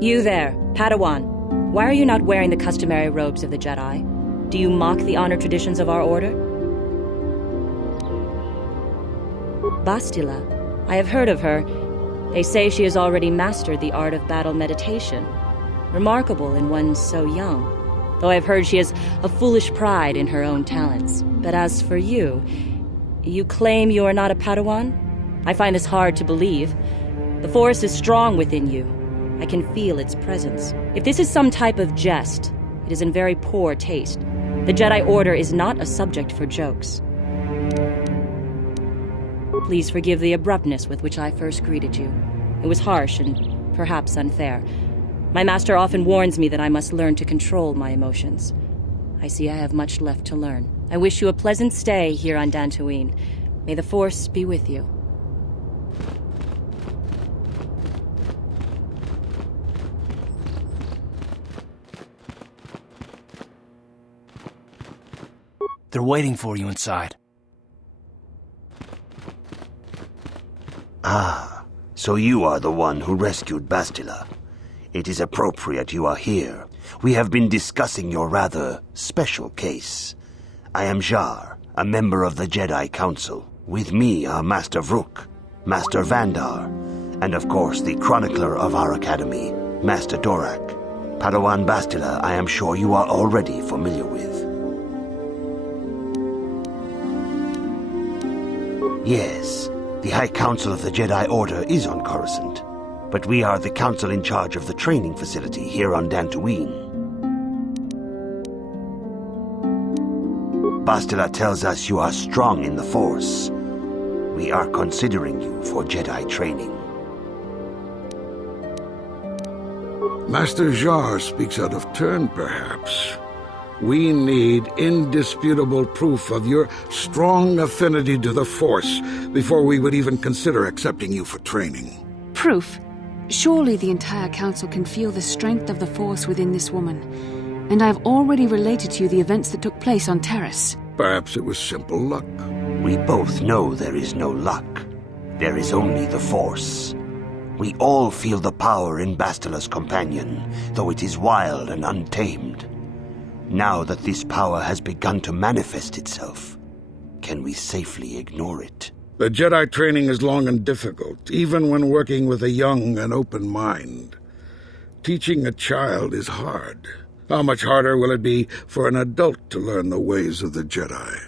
You there, Padawan. Why are you not wearing the customary robes of the Jedi? Do you mock the honor traditions of our order? Bastila. I have heard of her. They say she has already mastered the art of battle meditation. Remarkable in one so young. Though I've heard she has a foolish pride in her own talents. But as for you, you claim you are not a Padawan? I find this hard to believe. The Force is strong within you. I can feel its presence. If this is some type of jest, it is in very poor taste. The Jedi Order is not a subject for jokes. Please forgive the abruptness with which I first greeted you. It was harsh and perhaps unfair. My master often warns me that I must learn to control my emotions. I see I have much left to learn. I wish you a pleasant stay here on Dantooine. May the Force be with you. They're waiting for you inside. Ah, so you are the one who rescued Bastila. It is appropriate you are here. We have been discussing your rather special case. I am Jar, a member of the Jedi Council. With me are Master Vrook, Master Vandar, and of course the chronicler of our academy, Master Dorak. Padawan Bastila, I am sure you are already familiar with. Yes, the High Council of the Jedi Order is on Coruscant, but we are the council in charge of the training facility here on Dantooine. Bastila tells us you are strong in the Force. We are considering you for Jedi training. Master Jar speaks out of turn, perhaps. We need indisputable proof of your strong affinity to the Force before we would even consider accepting you for training. Proof? Surely the entire council can feel the strength of the Force within this woman. And I've already related to you the events that took place on Terrace. Perhaps it was simple luck. We both know there is no luck. There is only the Force. We all feel the power in Bastila's companion, though it is wild and untamed. Now that this power has begun to manifest itself, can we safely ignore it? The Jedi training is long and difficult, even when working with a young and open mind. Teaching a child is hard. How much harder will it be for an adult to learn the ways of the Jedi?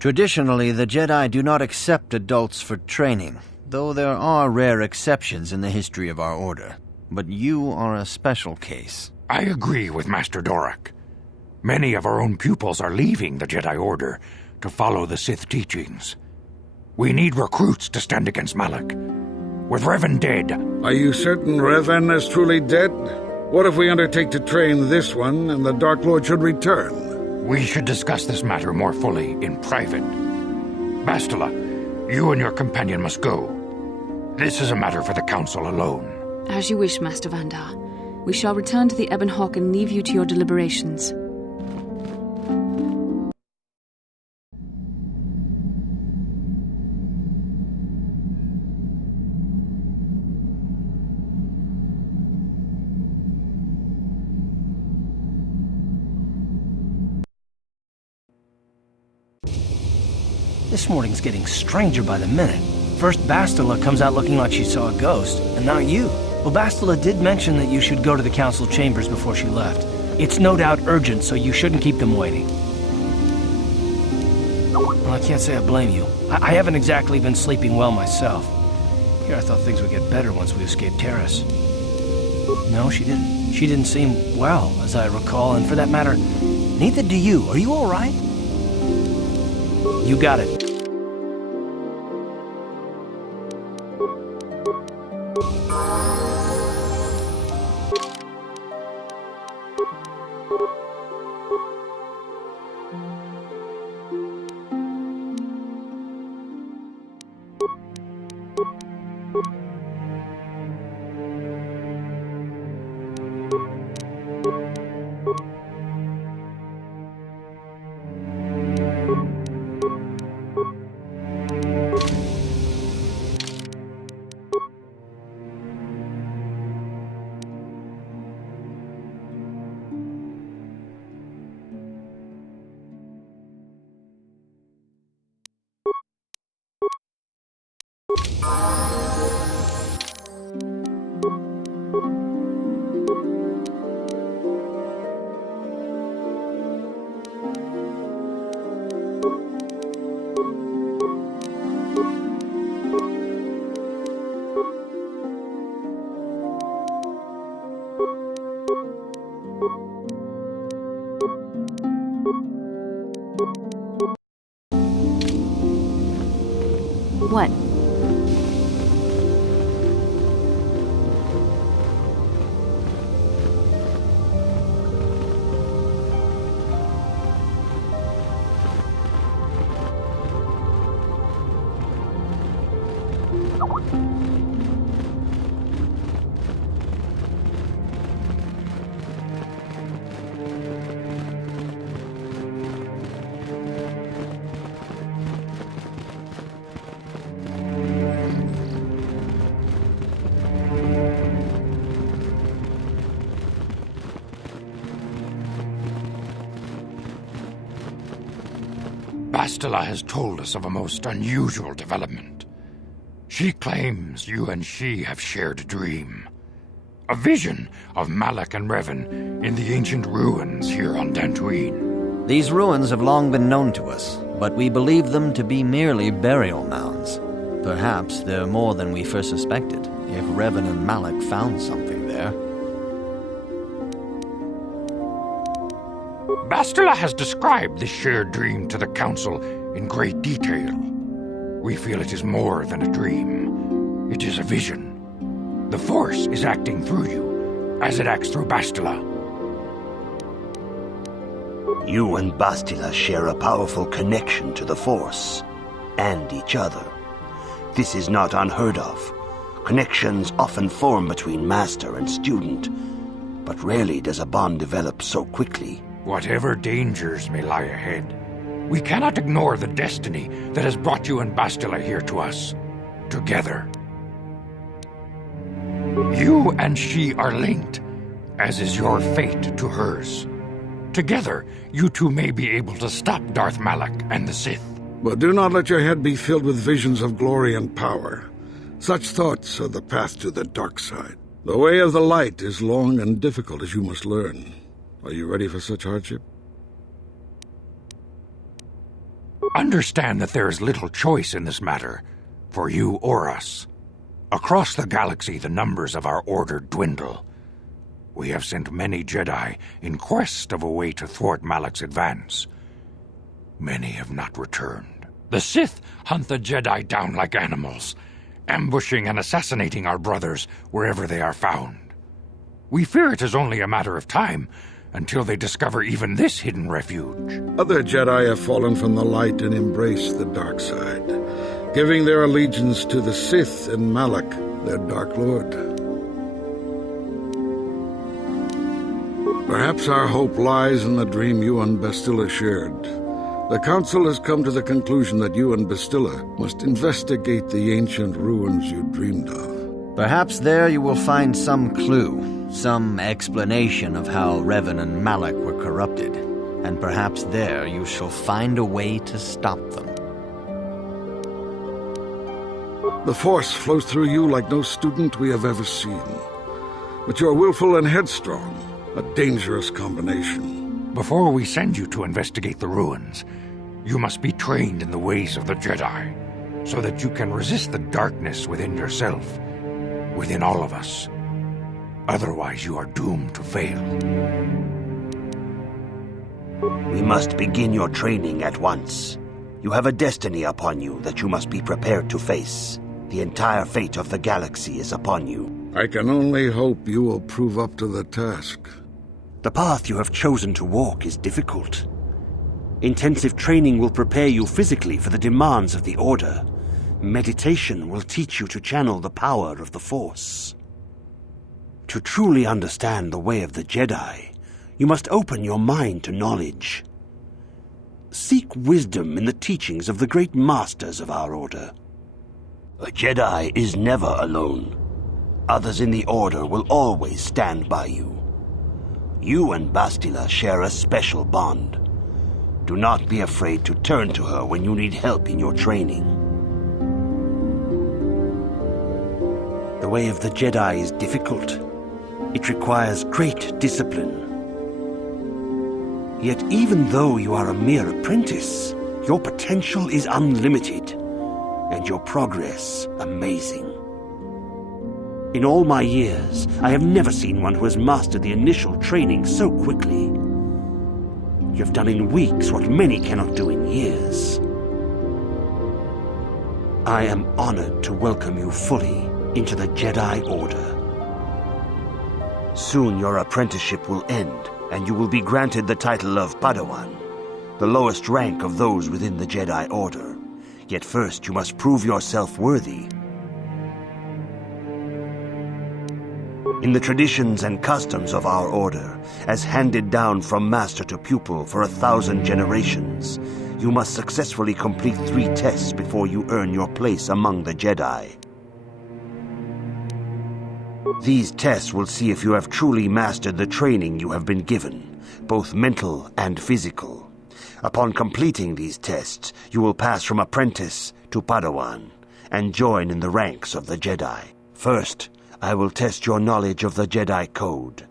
Traditionally, the Jedi do not accept adults for training, though there are rare exceptions in the history of our order. But you are a special case. I agree with Master Dorak. Many of our own pupils are leaving the Jedi Order to follow the Sith teachings. We need recruits to stand against Malak. With Revan dead... Are you certain Revan is truly dead? What if we undertake to train this one and the Dark Lord should return? We should discuss this matter more fully in private. Bastila, you and your companion must go. This is a matter for the Council alone. As you wish, Master Vandar. We shall return to the Ebon Hawk and leave you to your deliberations. This morning's getting stranger by the minute. First Bastila comes out looking like she saw a ghost, and now you. Well, Bastila did mention that you should go to the council chambers before she left. It's no doubt urgent, so you shouldn't keep them waiting. Well, I can't say I blame you. I haven't exactly been sleeping well myself. Here I thought things would get better once we escaped Terrace. No, she didn't. She didn't seem well, as I recall, and for that matter, neither do you. Are you all right? You got it. What? Bastila has told us of a most unusual development. She claims you and she have shared a dream. A vision of Malak and Revan in the ancient ruins here on Dantooine. These ruins have long been known to us, but we believe them to be merely burial mounds. Perhaps they're more than we first suspected, if Revan and Malak found something there. Bastila has described this shared dream to the Council in great detail. We feel it is more than a dream. It is a vision. The Force is acting through you, as it acts through Bastila. You and Bastila share a powerful connection to the Force, and each other. This is not unheard of. Connections often form between master and student, but rarely does a bond develop so quickly. Whatever dangers may lie ahead, we cannot ignore the destiny that has brought you and Bastila here to us, together. You and she are linked, as is your fate to hers. Together, you two may be able to stop Darth Malak and the Sith. But do not let your head be filled with visions of glory and power. Such thoughts are the path to the dark side. The way of the light is long and difficult, as you must learn. Are you ready for such hardship? Understand that there is little choice in this matter, for you or us. Across the galaxy, the numbers of our order dwindle. We have sent many Jedi in quest of a way to thwart Malak's advance. Many have not returned. The Sith hunt the Jedi down like animals, ambushing and assassinating our brothers wherever they are found. We fear it is only a matter of time until they discover even this hidden refuge. Other Jedi have fallen from the light and embraced the dark side, giving their allegiance to the Sith and Malak, their Dark Lord. Perhaps our hope lies in the dream you and Bastila shared. The Council has come to the conclusion that you and Bastila must investigate the ancient ruins you dreamed of. Perhaps there you will find some clue, some explanation of how Revan and Malak were corrupted, and perhaps there you shall find a way to stop them. The Force flows through you like no student we have ever seen. But you are willful and headstrong, a dangerous combination. Before we send you to investigate the ruins, you must be trained in the ways of the Jedi, so that you can resist the darkness within yourself, within all of us. Otherwise, you are doomed to fail. We must begin your training at once. You have a destiny upon you that you must be prepared to face. The entire fate of the galaxy is upon you. I can only hope you will prove up to the task. The path you have chosen to walk is difficult. Intensive training will prepare you physically for the demands of the Order. Meditation will teach you to channel the power of the Force. To truly understand the way of the Jedi, you must open your mind to knowledge. Seek wisdom in the teachings of the great masters of our Order. A Jedi is never alone. Others in the Order will always stand by you. You and Bastila share a special bond. Do not be afraid to turn to her when you need help in your training. The way of the Jedi is difficult. It requires great discipline. Yet even though you are a mere apprentice, your potential is unlimited, and your progress amazing. In all my years, I have never seen one who has mastered the initial training so quickly. You have done in weeks what many cannot do in years. I am honored to welcome you fully into the Jedi Order. Soon your apprenticeship will end, and you will be granted the title of Padawan, the lowest rank of those within the Jedi Order. Yet first you must prove yourself worthy. In the traditions and customs of our order, as handed down from master to pupil for 1,000 generations, you must successfully complete 3 tests before you earn your place among the Jedi. These tests will see if you have truly mastered the training you have been given, both mental and physical. Upon completing these tests, you will pass from apprentice to Padawan and join in the ranks of the Jedi. First, I will test your knowledge of the Jedi Code.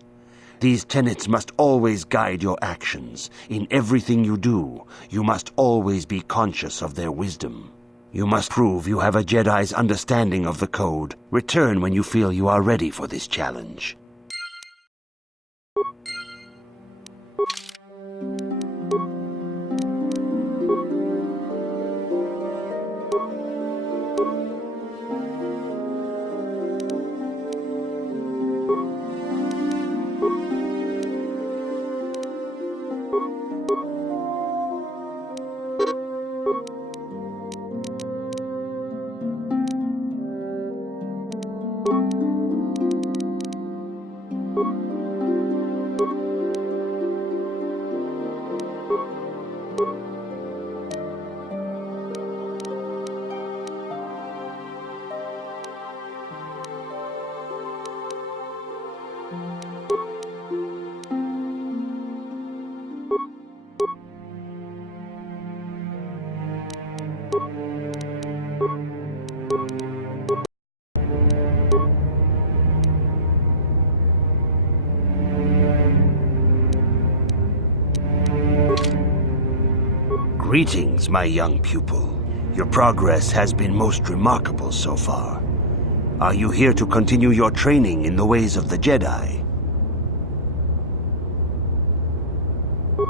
These tenets must always guide your actions. In everything you do, you must always be conscious of their wisdom. You must prove you have a Jedi's understanding of the Code. Return when you feel you are ready for this challenge. Greetings, my young pupil. Your progress has been most remarkable so far. Are you here to continue your training in the ways of the Jedi?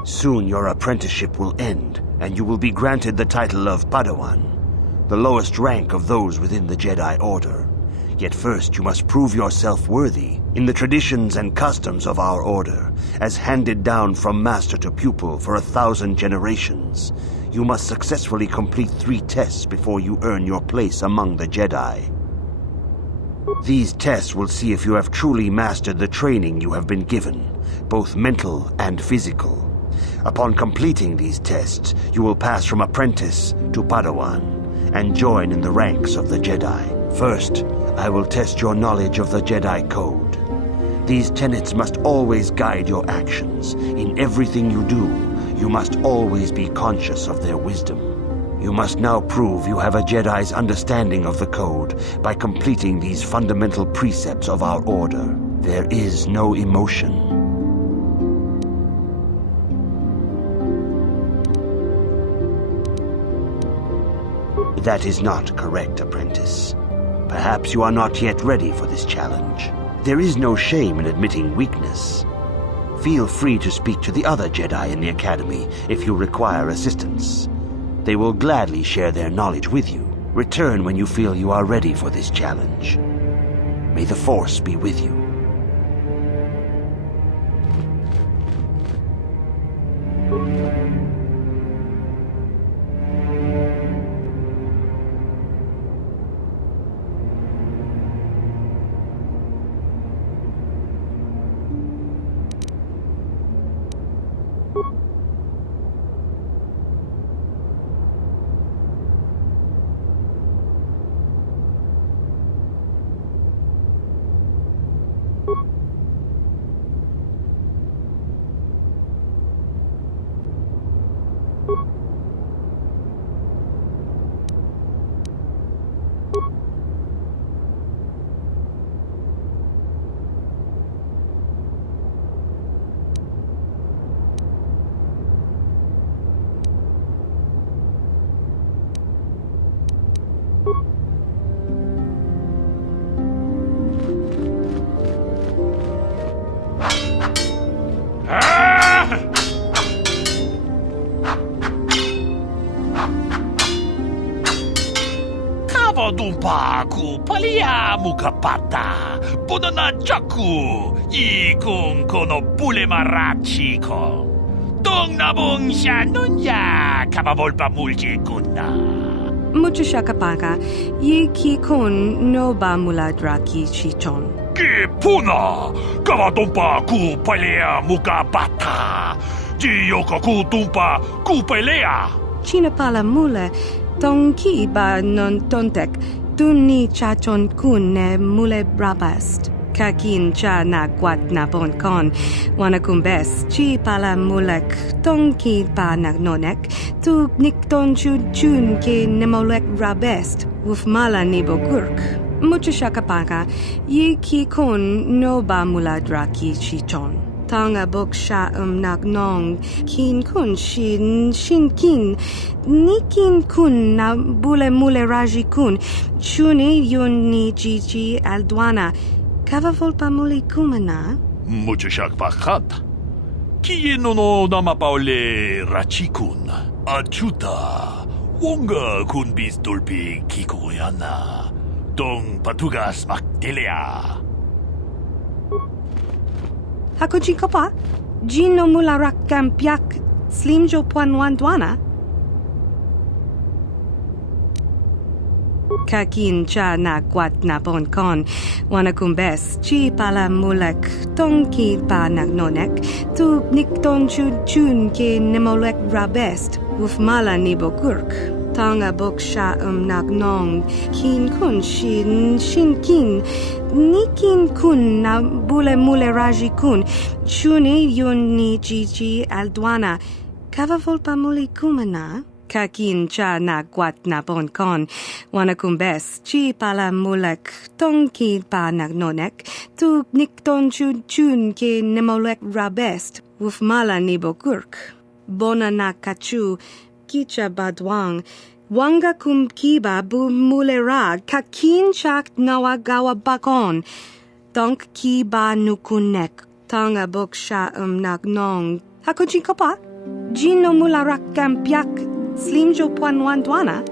Soon your apprenticeship will end, and you will be granted the title of Padawan, the lowest rank of those within the Jedi Order. Yet first you must prove yourself worthy. In the traditions and customs of our order, as handed down from master to pupil for 1,000 generations, you must successfully complete 3 tests before you earn your place among the Jedi. These tests will see if you have truly mastered the training you have been given, both mental and physical. Upon completing these tests, you will pass from apprentice to Padawan and join in the ranks of the Jedi. First, I will test your knowledge of the Jedi Code. These tenets must always guide your actions. In everything you do, you must always be conscious of their wisdom. You must now prove you have a Jedi's understanding of the Code by completing these fundamental precepts of our order. There is no emotion. That is not correct, apprentice. Perhaps you are not yet ready for this challenge. There is no shame in admitting weakness. Feel free to speak to the other Jedi in the Academy if you require assistance. They will gladly share their knowledge with you. Return when you feel you are ready for this challenge. May the Force be with you. Kavadumpa ku palia mukapata, punana jaku, ikung kono bulemarachi ko. Tong nabong siya nunya, kabavolpa multi kunna. Mucho shakapaka, ye ki kon no ba muladra ki chichon. Ki puna, kavadumpa ku palia mukapata, jiyoko ku tumpa ku pelea. China pala mule, tong ki ba non tontek, tunni chachon kun ne mule brabast. Kakin cha na kwat na bon kon, wana kumbes, chi pala mulek, tong ki pa na nonek, tu nik ton chun ke nemolek rabest, wuf mala nibo kurk. Mucho shakapaka, ye ki kon no ba muladra ki chichon. Tanga bok sha nak nong, kin kun shin kin, nikin kun na bule mule raji kun, chuni yun ni jiji aldwana, kava volpa muli kumana? Mucho shakpakat. Kieno no namapaole rachikun, achuta, wonga kun bis dolpi kikoyana, dong patugas maktelea. Hakoji kopa, jin no mula rakam piak, slimjo puan dwana? Kakin cha na kwat na bon kon, wana kumbes, chi pala mulek, tong ki pa na nonek, tu nik ton chun ke nemolek rabest, wuf mala nibo kurk. Tanga bok sha nak nong, kin kun shin kin, nikin kun na bule mule raji kun, chuni yun ni jiji aldwana, kava volpa muli kumana? Kakin cha na kwat na bon kon, wana kumbes, chi pala mulek, tong ki pa na nonek, tu nik ton chun ke nemolek rabest, wuf mala nibo kurk. Bona na kachu, kicha badwang, wanga kum kiba bu mulera, kakin chak nawagawa bakon, donk kiba nukunek, tanga bok sha nak nong. Hakoji kopa, jin no mula rakam piak, slimjo puan dwana?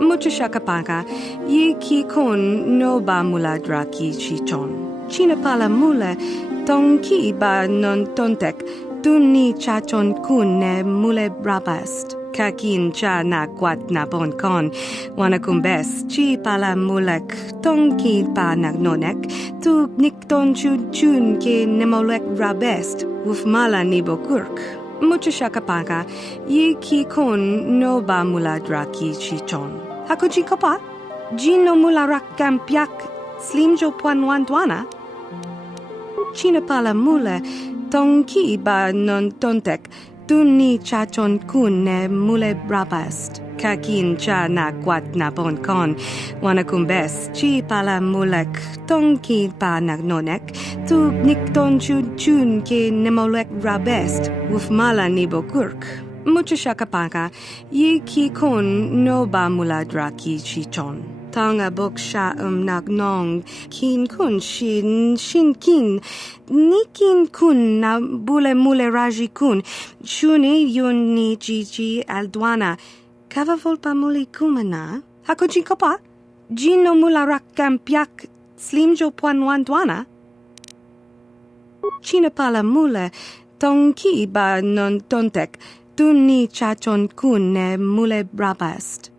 Mucho shakapaka, ye ki kon no ba muladra ki chichon. China pala mule, tong ki ba non tontek, tunni chachon kun ne mule brabast. Kakin cha na kwat na bon kon, wana kumbes, chi pala mulek, tong ki pa na nonek, tu nik ton chun ke nemolek rabest, wuf mala nibo kurk. Mucho shakapaka, ye ki kon no ba muladra ki chichon. Hakoji kopa, jin no mula rakam piak, slimjo puan dwana? China pala mule, tong ki ba non tontek, tunni chachon kun ne mule brabast. Kakin cha na kwat na bon kon, wana kumbes, chi pala mulek, tong ki pa na nonek, tu nik ton chun ke nemolek rabest, wuf mala nibo kurk. Mucho shakapaka, ye ki kon no ba muladra ki chichon. Tanga bok sha nak nong, kin kun shin kin, nikin kun na bule mule raji kun, chuni yun ni jiji aldwana, kava volpa muli kumana? Hakoji kopa, jin no mula rakam piak, slimjo puan dwana? China pala mule, tong ki ba non tontek, tunni chachon kun ne mule brabast.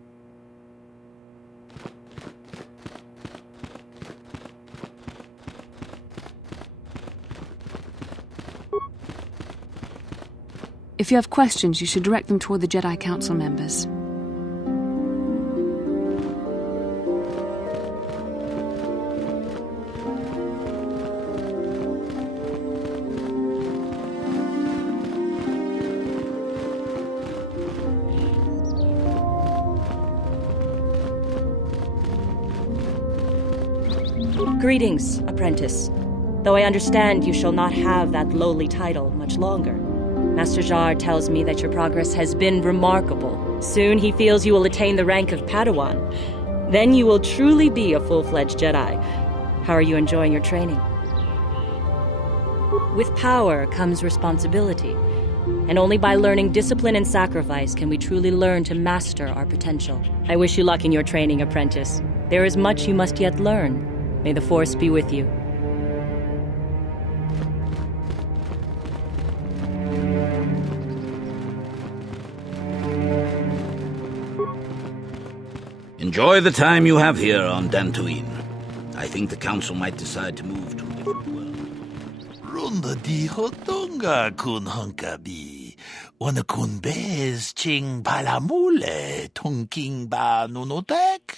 If you have questions, you should direct them toward the Jedi Council members. Greetings, apprentice. Though I understand you shall not have that lowly title much longer. Master Jar tells me that your progress has been remarkable. Soon he feels you will attain the rank of Padawan. Then you will truly be a full-fledged Jedi. How are you enjoying your training? With power comes responsibility, And only by learning discipline and sacrifice can we truly learn to master our potential. I wish you luck in your training, apprentice. There is much you must yet learn. May the Force be with you. Enjoy the time you have here on Dantooine. I think the Council might decide to move to a different world. Runda di hotonga kun hunkabi. Wana kun bez ching palamule tonking ba nunotek.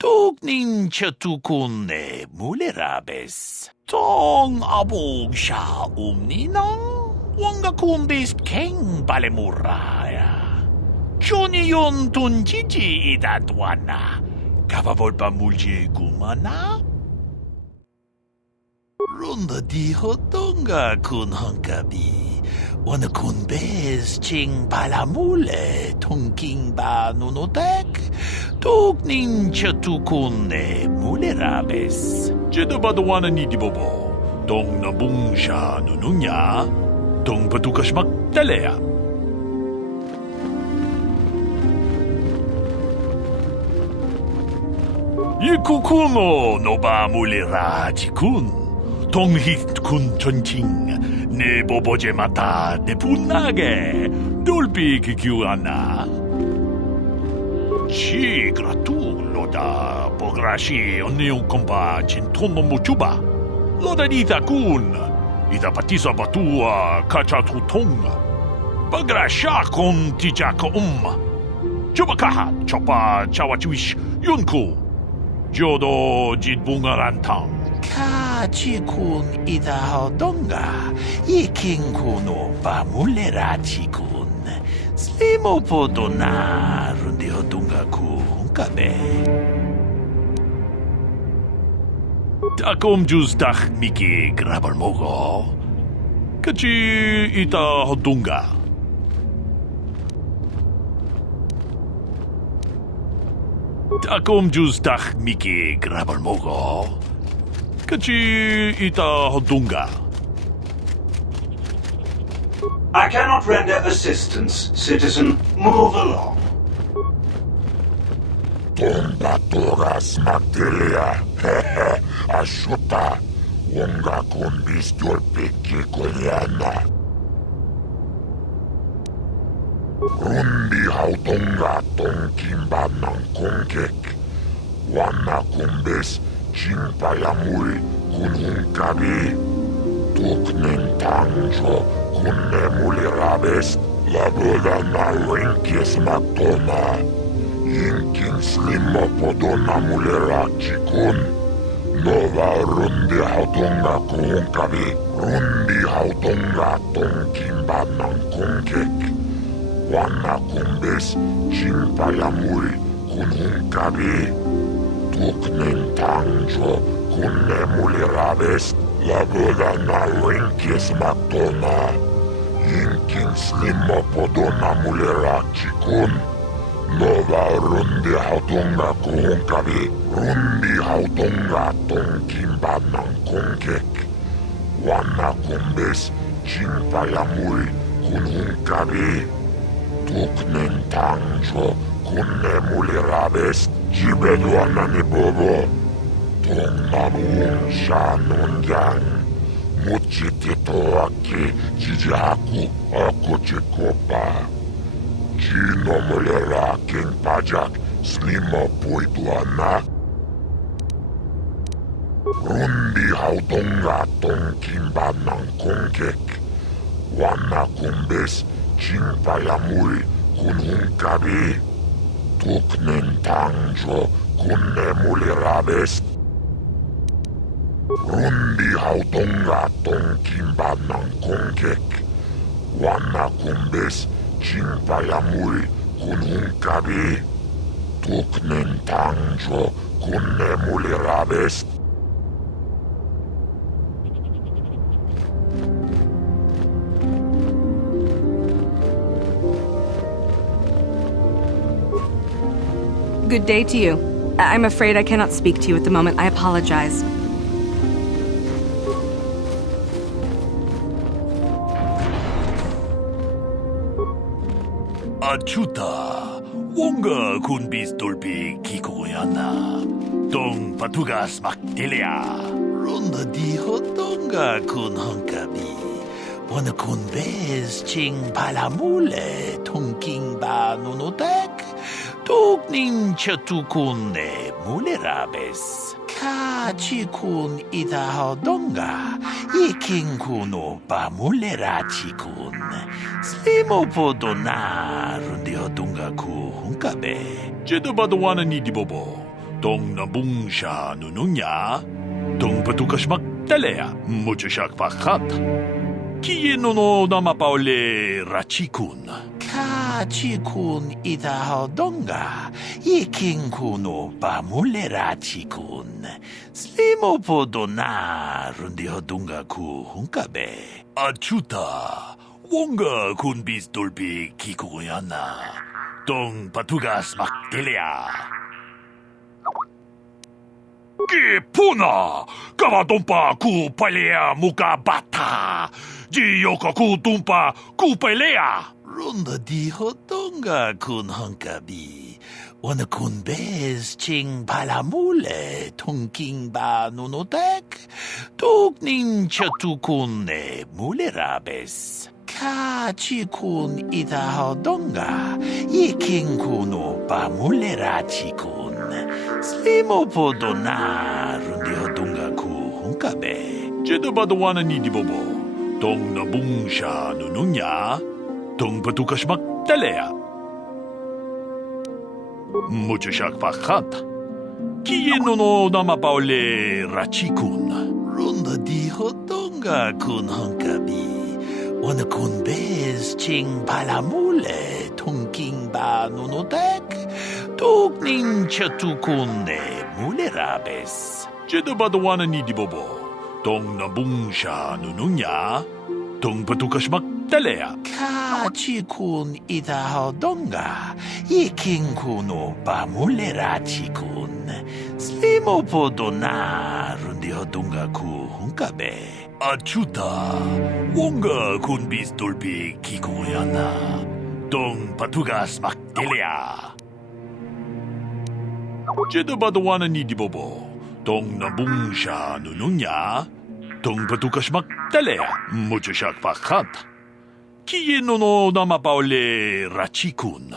Tugnin chatukun ne mulerabes. Tong abog sha umninang. Wanga kun bez keng balemuraya. Johnny yon tunjiji idadwana. Kavavolpa mulje gumana. Runda di hotonga kun hunkabi. Wana kun bez ching palamule tonking ba nunotek. Tugnin chatukun ne mulerabes. Jedabadwana ni dibobo. Dong nabung sha nununya. Dong patukashmak talea. Yikukuno no ba mulera chikun. Tonghit kun chonching. Ne boboje mata de punage. Dolpi kikiuana. Chi gratulo da pograshi onneon kompa chintono muchuba. Loda dita kun. Ida patisa batua kachatutong. Pagrasha kon tijaka Chubakaha chopa chawachuish yunku. Jodo jitbungarantang. Kachikun ida hodonga. Ikinkuno ba mulera chikun. Slimo podona rundi hodonga ku hunkabe. Takom justach miki grabalmogo. Kachi ita hodonga. Takom justach miki grabalmogo. Kachi ita hodunga. I cannot render assistance, citizen. Move along. Tonda toras materia. Ashuta. Wonga kumbis dolpiki kolyana. Rundi hautonga tonkimba ng kongkek. Wana kumbes chimpayamul kunhungkabi. Tuknen tangjo kunne mulirabes. Laboda na winkis matona. Yinkin slimo podona mulirachikun. Nova rundi hautonga kunhungkabi. Rundi hautonga tonkimba ng kongkek. Wana kumbes chimpayamul kunhungkabi. Tuknen tangjo kunne mulirabes. Laboda na winkis matona. Yinkin slimo podona mulirachikun. Nova rundi hautonga kunhungkabi. Rundi hautonga tonkimba ng kongkek. Wana kumbes chimpayamul kunhungkabi. Tuknen tangjo kunne mulirabes. Jibeduana ni bobo. Tong namun shanunyan. Muchitito aki jijaku ako chikopa. Chino mulira king pajak slimo puituana. Rundi hautonga tonkimba ng kongkek. Wana kumbes chimpayamul kunhungkabi. Tuknen tangjo kunne mulirabes. Rundi hautonga tonkimba ng kongkek. Wana kumbes chimpayamul kunhungkabi. Tuknen tangjo kunne mulirabes. Good day to you. I'm afraid I cannot speak to you at the moment. I apologize. Achuta, wonga kun bis dolpi kikoyana. Dong patugas makdelia. Ronda di hotonga kun honkabi. Wana kun bez ching palamule tongking ba nunotek. Toknin chatukun ne mulerabes. Ka chikun ida hodonga. Iking kuno ba mulera chikun. Slimo podona rundi hodonga ku hunkabe. Jeda badawana ni dibobo. Dong nabung sha nununya. Dong patukas magdalea. Muchashak pakat. Kiye no namapaole rachikun. Ka chikun ida hodonga. Iking kuno ba mulera chikun. Slimo podona rundi hodonga ku hunkabe. Achuta. Wonga kun bis dolpi kikoyana. Dong patugas makdelia. Kipuna! Kavatumpa ku palea muka bata! Jiyoka ku tumpa ku palea! Ronda di hodonga kun honkabi. Wana kun bez ching palamule tongking ba nunotek. Toknin chatukun ne mulerabes. Ka chikun ida hodonga. Iking kuno ba mulera chikun. Slimo podona rundi hodonga ku hunkabe. Jeda badawana ni dibobo. Dong nabung sha nununya. Dong patukas magdalea. Muchashak pakat. Kiye no namapaole rachikun. Ronda di hodonga kun honkabi. Wana kun bez ching palamule tongking ba nunotek. Toknin chatukun ne mulerabes. Jeda badawana ni dibobo. Dong nabung sha nununya. Dong patukas magdalea. Ka chikun ida hodonga. Iking kuno ba mulera chikun. Slimo podona rundi hodonga ku hunkabe. Achuta. Wonga kun bis dolpi kikoyana. Dong patugas magdelia. Jeda badawana ni dibobo. Dong nabung sha nununya. Dong patukas magdalea. Muchashak pakat. Kiye no namapaole rachikun.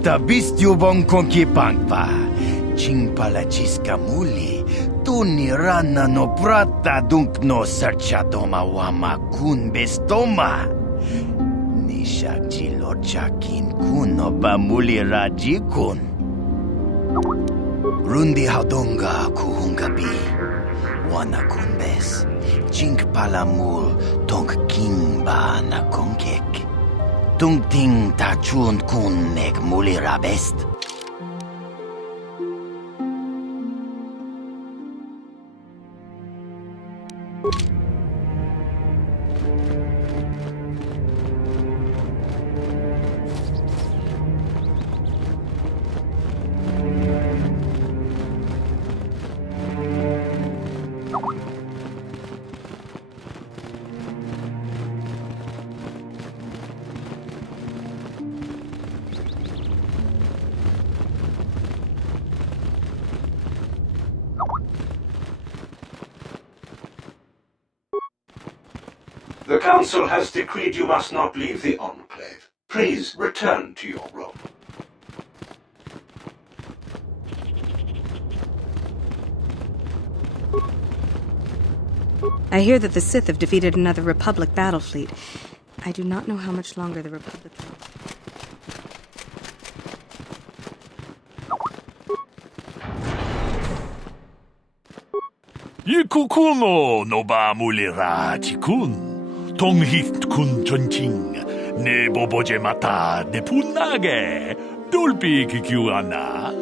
Tabistjubong konkipangpa. Chingpala chiskamuli. Tuni rana no prata dunk no serchadoma wama kun bestoma. Nishak chilochakin kuno bamuli rajikun. Rundi hadonga kuhungabi. Wana kunbes. Chingpalamul tonk kimba na konkek. Tungting tachun kun nek mulirabest. The Council has decreed you must not leave the Enclave. Please return to your room. I hear that the Sith have defeated another Republic battle fleet. I do not know how much longer the Republic will. Ikukuno no ba mulirati kun. Tonghit kun chonching. Ne boboje mata ne punage. Dolpi kikiwana.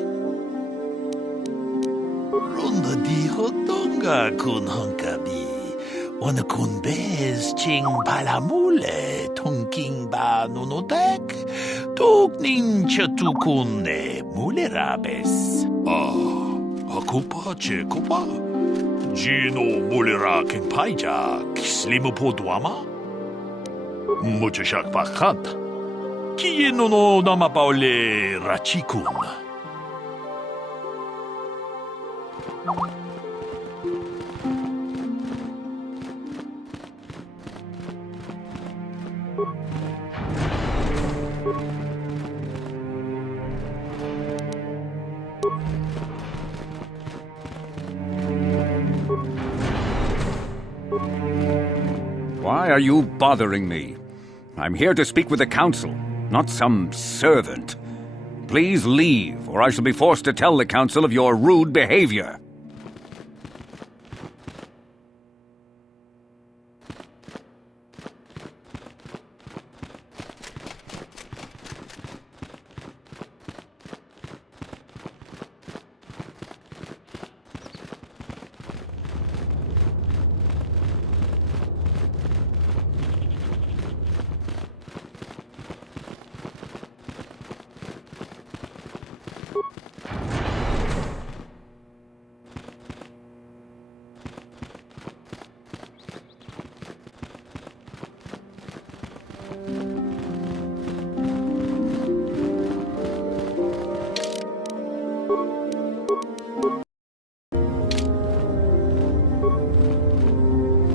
Ronda di hotonga kun honkabi. Ona kun bez ching palamule. Tonking ba nunotek. Tuk nincha tukun ne mulerabes. Ako pa cheko pa. Gino mulera ken paija. Kislimu po duama. Mucho shak pakat. Kieno no nama paule rachikun. Why are you bothering me? I'm here to speak with the council, not some servant. Please leave, or I shall be forced to tell the council of your rude behavior.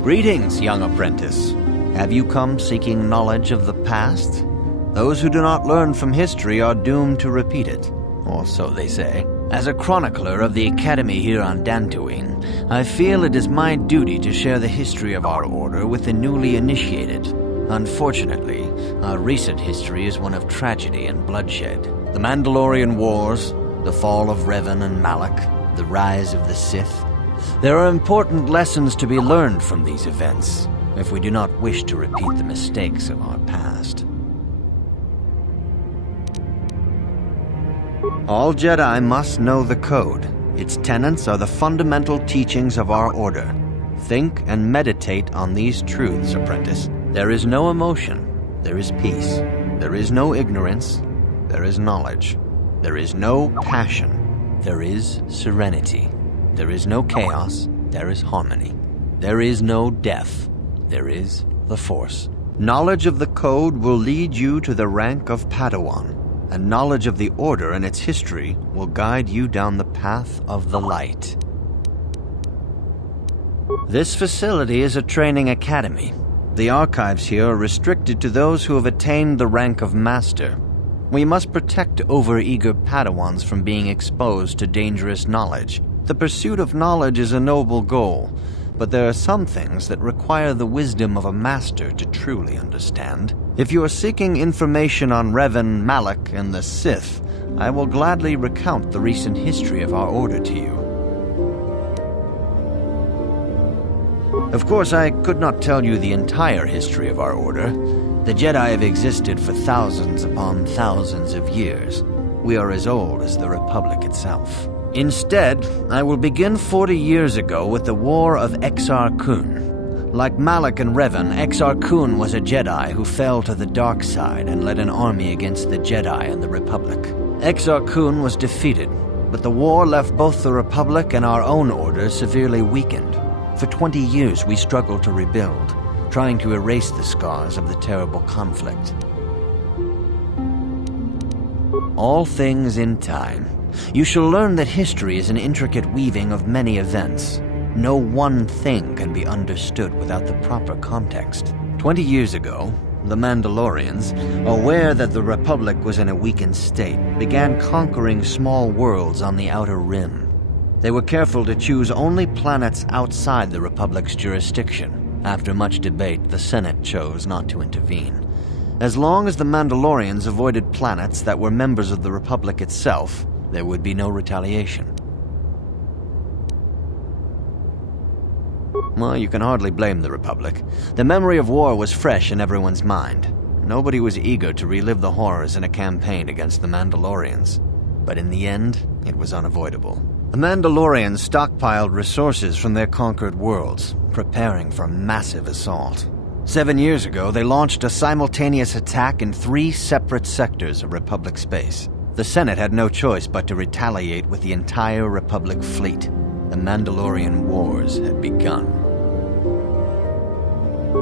Greetings, young apprentice. Have you come seeking knowledge of the past? Those who do not learn from history are doomed to repeat it, or so they say. As a chronicler of the Academy here on Dantooine, I feel it is my duty to share the history of our order with the newly initiated. Unfortunately, our recent history is one of tragedy and bloodshed. The Mandalorian Wars, the fall of Revan and Malak, the rise of the Sith. There are important lessons to be learned from these events, if we do not wish to repeat the mistakes of our past. All Jedi must know the Code. Its tenets are the fundamental teachings of our order. Think and meditate on these truths, apprentice. There is no emotion. There is peace. There is no ignorance. There is knowledge. There is no passion. There is serenity. There is no chaos, there is harmony. There is no death, there is the Force. Knowledge of the Code will lead you to the rank of Padawan, and knowledge of the Order and its history will guide you down the path of the light. This facility is a training academy. The archives here are restricted to those who have attained the rank of Master. We must protect overeager Padawans from being exposed to dangerous knowledge. The pursuit of knowledge is a noble goal, but there are some things that require the wisdom of a master to truly understand. If you are seeking information on Revan, Malak, and the Sith, I will gladly recount the recent history of our order to you. Of course, I could not tell you the entire history of our order. The Jedi have existed for thousands upon thousands of years. We are as old as the Republic itself. Instead, I will begin 40 years ago with the War of Exar Kun. Like Malak and Revan, Exar Kun was a Jedi who fell to the dark side and led an army against the Jedi and the Republic. Exar Kun was defeated, but the war left both the Republic and our own order severely weakened. For 20 years we struggled to rebuild, trying to erase the scars of the terrible conflict. All things in time. You shall learn that history is an intricate weaving of many events. No one thing can be understood without the proper context. 20 years ago, the Mandalorians, aware that the Republic was in a weakened state, began conquering small worlds on the Outer Rim. They were careful to choose only planets outside the Republic's jurisdiction. After much debate, the Senate chose not to intervene. As long as the Mandalorians avoided planets that were members of the Republic itself, there would be no retaliation. Well, you can hardly blame the Republic. The memory of war was fresh in everyone's mind. Nobody was eager to relive the horrors in a campaign against the Mandalorians. But in the end, it was unavoidable. The Mandalorians stockpiled resources from their conquered worlds, preparing for a massive assault. 7 years ago, they launched a simultaneous attack in 3 separate sectors of Republic space. The Senate had no choice but to retaliate with the entire Republic fleet. The Mandalorian Wars had begun.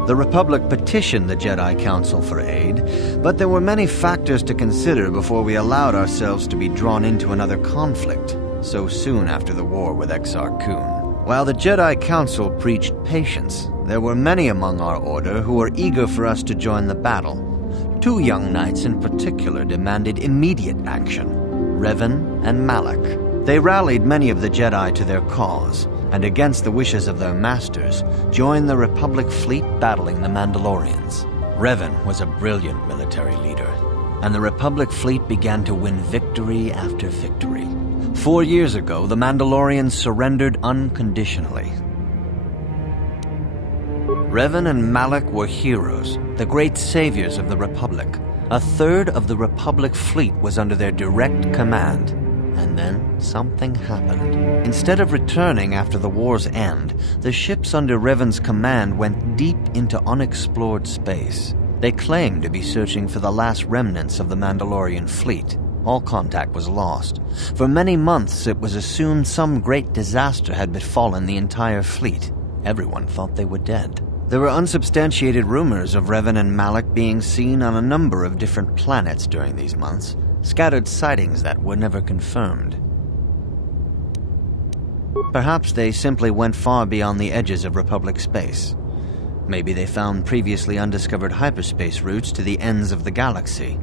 The Republic petitioned the Jedi Council for aid, but there were many factors to consider before we allowed ourselves to be drawn into another conflict, so soon after the war with Exar Kun. While the Jedi Council preached patience, there were many among our order who were eager for us to join the battle. 2 young knights in particular demanded immediate action, Revan and Malak. They rallied many of the Jedi to their cause, and against the wishes of their masters, joined the Republic fleet battling the Mandalorians. Revan was a brilliant military leader, and the Republic fleet began to win victory after victory. 4 years ago, the Mandalorians surrendered unconditionally. Revan and Malak were heroes, the great saviors of the Republic. 1/3 of the Republic fleet was under their direct command. And then something happened. Instead of returning after the war's end, the ships under Revan's command went deep into unexplored space. They claimed to be searching for the last remnants of the Mandalorian fleet. All contact was lost. For many months, it was assumed some great disaster had befallen the entire fleet. Everyone thought they were dead. There were unsubstantiated rumors of Revan and Malak being seen on a number of different planets during these months, scattered sightings that were never confirmed. Perhaps they simply went far beyond the edges of Republic space. Maybe they found previously undiscovered hyperspace routes to the ends of the galaxy.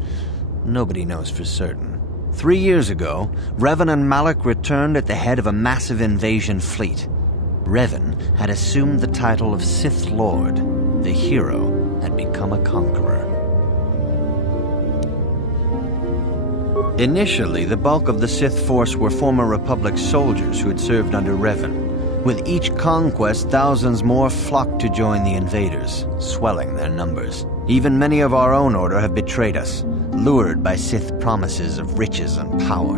Nobody knows for certain. 3 years ago, Revan and Malak returned at the head of a massive invasion fleet. Revan had assumed the title of Sith Lord. The hero had become a conqueror. Initially, the bulk of the Sith force were former Republic soldiers who had served under Revan. With each conquest, thousands more flocked to join the invaders, swelling their numbers. Even many of our own order have betrayed us, lured by Sith promises of riches and power.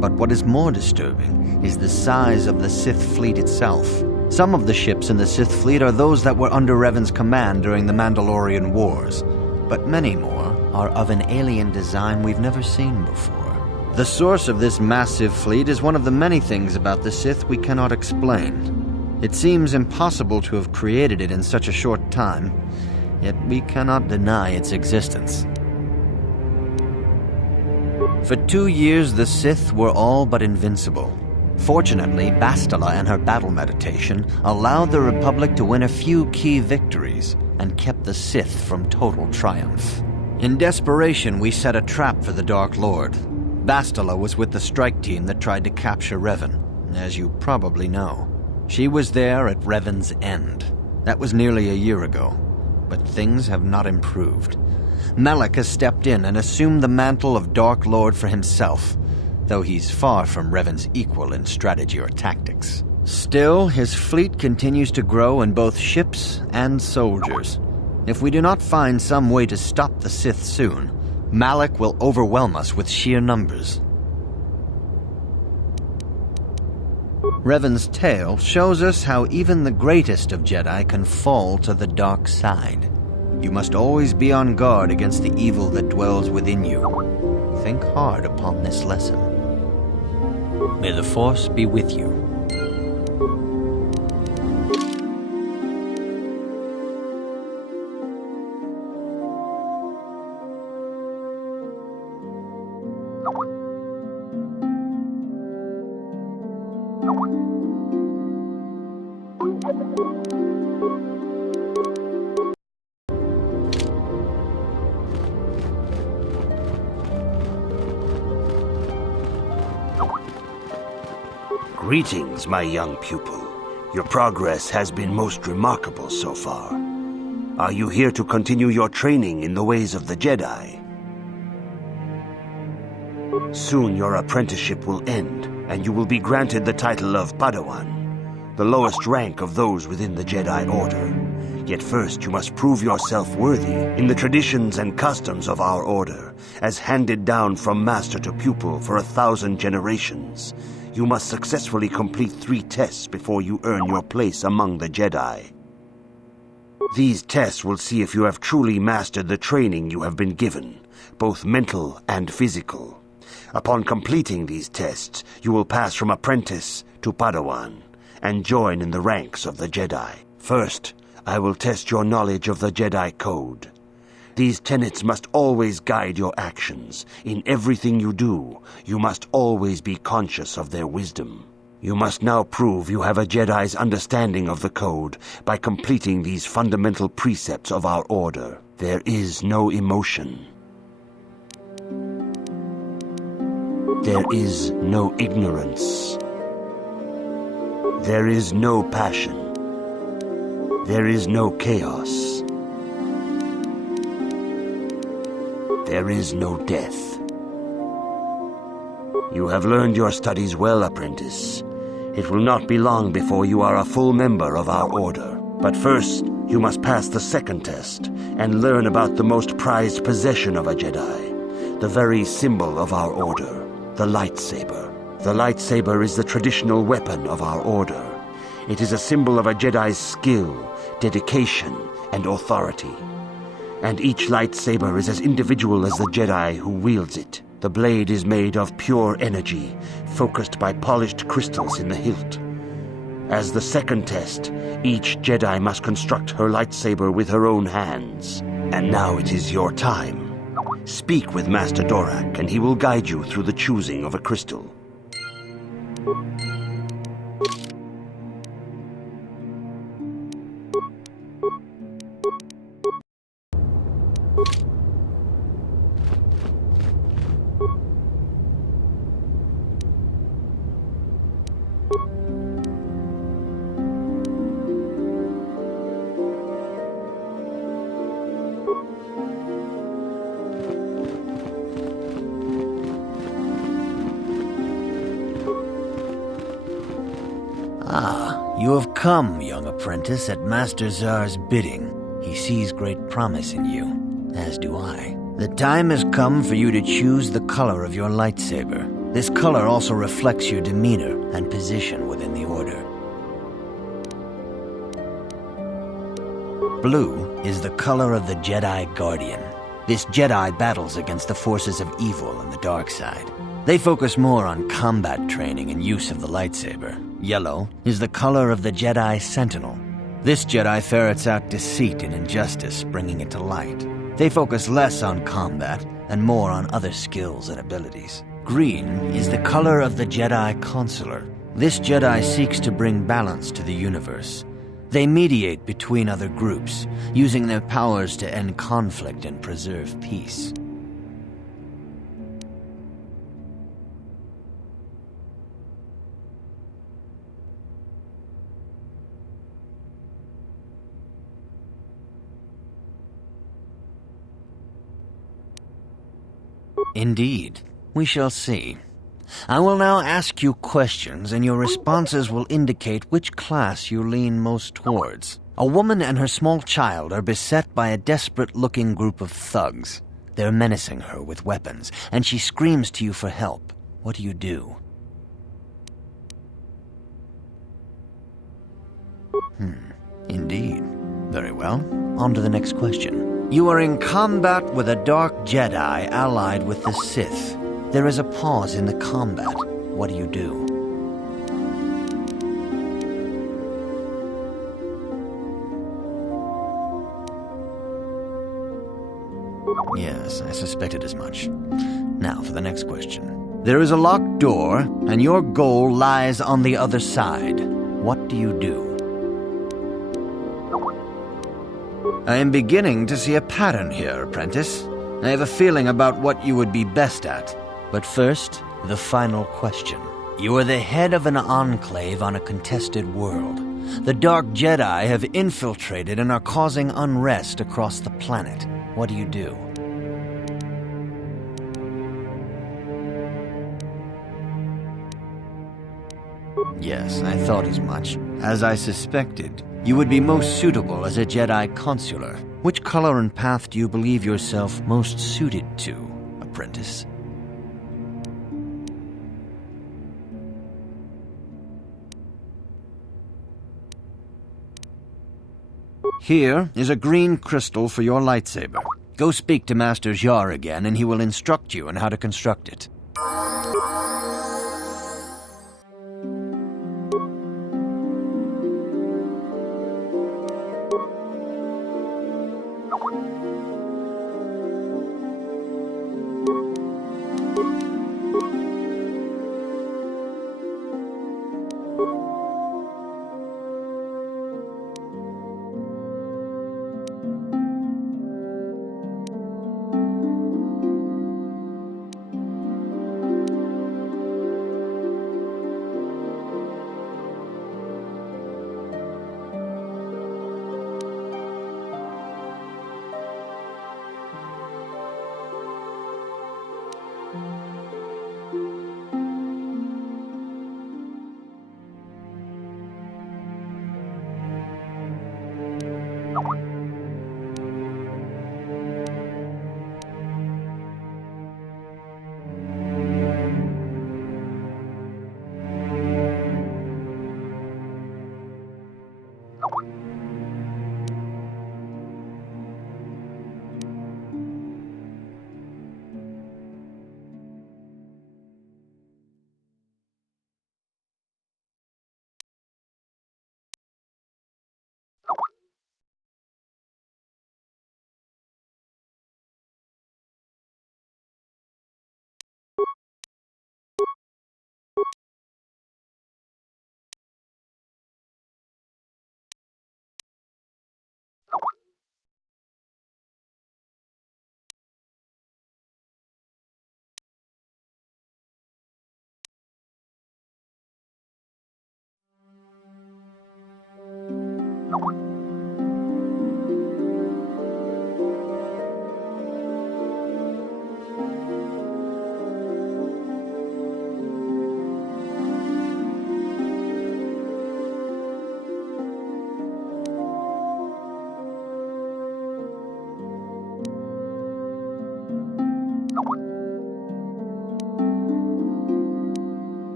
But what is more disturbing is the size of the Sith fleet itself. Some of the ships in the Sith fleet are those that were under Revan's command during the Mandalorian Wars, but many more are of an alien design we've never seen before. The source of this massive fleet is one of the many things about the Sith we cannot explain. It seems impossible to have created it in such a short time, yet we cannot deny its existence. For 2 years, the Sith were all but invincible. Fortunately, Bastila and her battle meditation allowed the Republic to win a few key victories and kept the Sith from total triumph. In desperation, we set a trap for the Dark Lord. Bastila was with the strike team that tried to capture Revan, as you probably know. She was there at Revan's end. That was nearly a year ago, but things have not improved. Malak has stepped in and assumed the mantle of Dark Lord for himself, though he's far from Revan's equal in strategy or tactics. Still, his fleet continues to grow in both ships and soldiers. If we do not find some way to stop the Sith soon, Malak will overwhelm us with sheer numbers. Revan's tale shows us how even the greatest of Jedi can fall to the dark side. You must always be on guard against the evil that dwells within you. Think hard upon this lesson. May the Force be with you. Greetings, my young pupil. Your progress has been most remarkable so far. Are you here to continue your training in the ways of the Jedi? Soon your apprenticeship will end, and you will be granted the title of Padawan. the lowest rank of those within the Jedi Order. Yet first you must prove yourself worthy in the traditions and customs of our order, as handed down from master to pupil for 1,000 generations. You must successfully complete 3 tests before you earn your place among the Jedi. These tests will see if you have truly mastered the training you have been given, both mental and physical. Upon completing these tests, you will pass from apprentice to Padawan, and join in the ranks of the Jedi. First, I will test your knowledge of the Jedi Code. These tenets must always guide your actions. In everything you do, you must always be conscious of their wisdom. You must now prove you have a Jedi's understanding of the Code by completing these fundamental precepts of our order. There is no emotion. There is no ignorance. There is no passion. There is no chaos. There is no death. You have learned your studies well, apprentice. It will not be long before you are a full member of our order. But first, you must pass the second test and learn about the most prized possession of a Jedi, the very symbol of our order, the lightsaber. The lightsaber is the traditional weapon of our order. It is a symbol of a Jedi's skill, dedication, and authority. And each lightsaber is as individual as the Jedi who wields it. The blade is made of pure energy, focused by polished crystals in the hilt. As the second test, each Jedi must construct her lightsaber with her own hands. And now it is your time. Speak with Master Dorak, and he will guide you through the choosing of a crystal. You have come, young apprentice, at Master Zar's bidding. He sees great promise in you, as do I. The time has come for you to choose the color of your lightsaber. This color also reflects your demeanor and position within the Order. Blue is the color of the Jedi Guardian. This Jedi battles against the forces of evil and the dark side. They focus more on combat training and use of the lightsaber. Yellow is the color of the Jedi Sentinel. This Jedi ferrets out deceit and injustice, bringing it to light. They focus less on combat and more on other skills and abilities. Green is the color of the Jedi Consular. This Jedi seeks to bring balance to the universe. They mediate between other groups, using their powers to end conflict and preserve peace. Indeed. We shall see. I will now ask you questions, and your responses will indicate which class you lean most towards. A woman and her small child are beset by a desperate-looking group of thugs. They're menacing her with weapons, and she screams to you for help. What do you do? Indeed. Very well. On to the next question. You are in combat with a dark Jedi allied with the Sith. There is a pause in the combat. What do you do? Yes, I suspected as much. Now for the next question. There is a locked door, and your goal lies on the other side. What do you do? I am beginning to see a pattern here, apprentice. I have a feeling about what you would be best at. But first, the final question. You are the head of an enclave on a contested world. The Dark Jedi have infiltrated and are causing unrest across the planet. What do you do? Yes, I thought as much. As I suspected, you would be most suitable as a Jedi consular. Which color and path do you believe yourself most suited to, apprentice? Here is a green crystal for your lightsaber. Go speak to Master Jar again, and he will instruct you on how to construct it.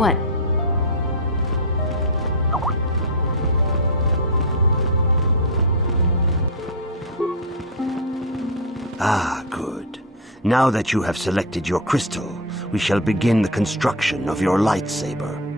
What? Ah, good. Now that you have selected your crystal, we shall begin the construction of your lightsaber.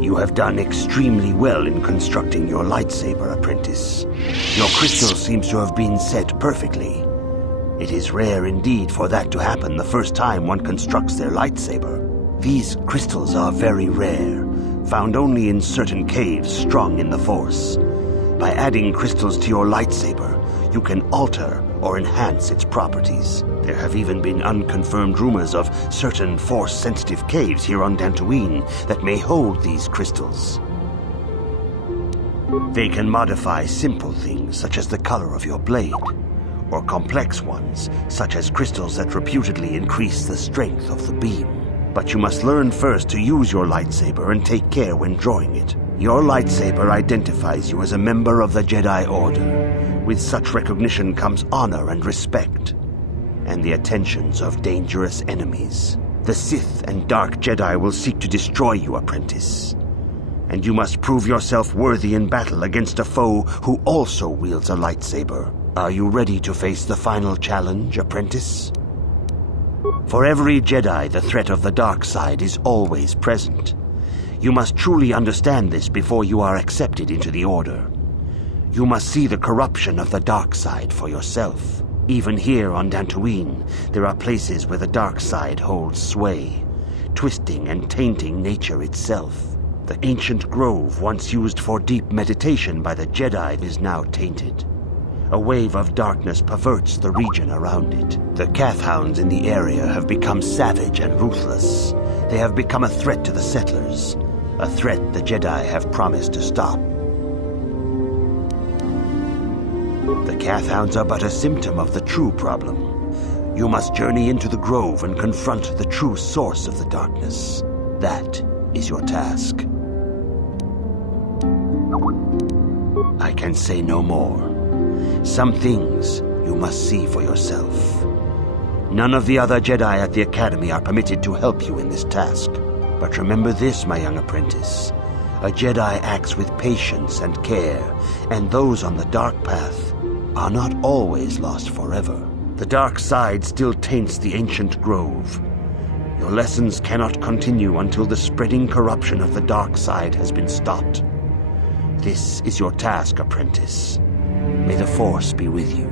You have done extremely well in constructing your lightsaber, apprentice. Your crystal seems to have been set perfectly. It is rare indeed for that to happen the first time one constructs their lightsaber. These crystals are very rare, found only in certain caves strong in the Force. By adding crystals to your lightsaber, you can alter or enhance its properties. There have even been unconfirmed rumors of certain Force-sensitive caves here on Dantooine that may hold these crystals. They can modify simple things such as the color of your blade, or complex ones such as crystals that reputedly increase the strength of the beam. But you must learn first to use your lightsaber and take care when drawing it. Your lightsaber identifies you as a member of the Jedi Order. With such recognition comes honor and respect, and the attentions of dangerous enemies. The Sith and Dark Jedi will seek to destroy you, apprentice. And you must prove yourself worthy in battle against a foe who also wields a lightsaber. Are you ready to face the final challenge, apprentice? For every Jedi, the threat of the dark side is always present. You must truly understand this before you are accepted into the Order. You must see the corruption of the dark side for yourself. Even here on Dantooine, there are places where the dark side holds sway, twisting and tainting nature itself. The ancient grove once used for deep meditation by the Jedi is now tainted. A wave of darkness perverts the region around it. The Kathhounds in the area have become savage and ruthless. They have become a threat to the settlers, a threat the Jedi have promised to stop. The Kathhounds are but a symptom of the true problem. You must journey into the grove and confront the true source of the darkness. That is your task. I can say no more. Some things you must see for yourself. None of the other Jedi at the Academy are permitted to help you in this task. But remember this, my young apprentice. A Jedi acts with patience and care, and those on the dark path are not always lost forever. The dark side still taints the ancient grove. Your lessons cannot continue until the spreading corruption of the dark side has been stopped. This is your task, apprentice. May the Force be with you.